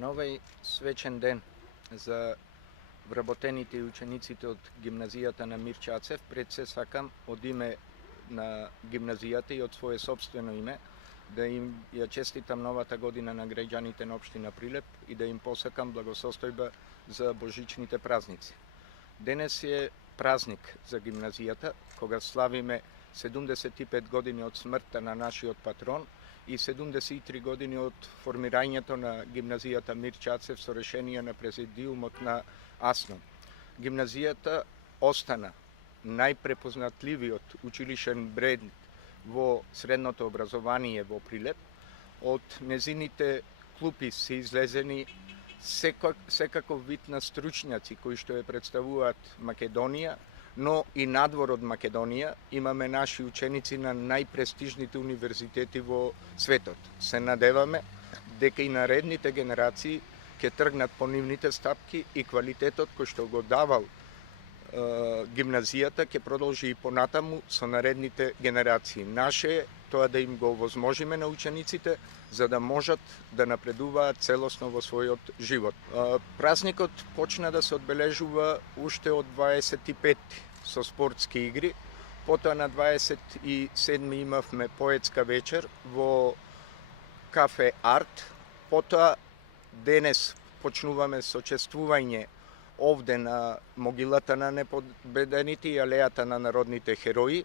На овој свечен ден за вработените и учениците од гимназијата на Мирча Ацев, пред се сакам од име на гимназијата и од свое собствено име да им ја честитам новата година на граѓаните на општина Прилеп и да им посакам благосостојба за божичните празници. Денес е празник за гимназијата, кога славиме 75 години од смртта на нашиот патрон и 73 години од формирањето на гимназијата Мирча Ацев со решение на президиумот на АСНО. Гимназијата остана најпрепознатливиот училишен бренд во средното образование во Прилеп. Од незините клупи се излезени секаков вид на стручњаци кои што ја представуваат Македонија, но и надвор од Македонија. Имаме наши ученици на најпрестижните универзитети во светот. Се надеваме дека и наредните генерации ќе тргнат по нивните стапки и квалитетот кој што го давал гимназијата ќе продолжи и понатаму со наредните генерации. Наше е тоа да им го овозможиме на учениците за да можат да напредуваат целосно во својот живот. Празникот почна да се одбележува уште од 25 со спортски игри, потоа на 27 имавме поетска вечер во кафе Арт, потоа денес почнуваме со чествување овде на могилата на непобедените и алејата на народните херои.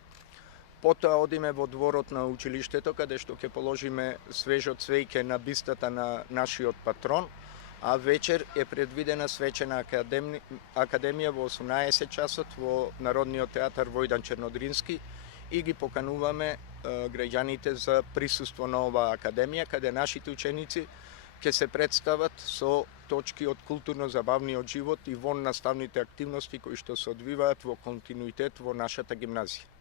Потоа одиме во дворот на училиштето, каде што ќе положиме свежо цвеќе на бистата на нашиот патрон, а вечер е предвидена свечена академија во 18 часот во Народниот театар Војдан Чернодрински и ги покануваме граѓаните за присуство на оваа академија, каде нашите ученици ќе се представат со точки од културно-забавниот живот и вон наставните активности кои што се одвиваат во континуитет во нашата гимназија.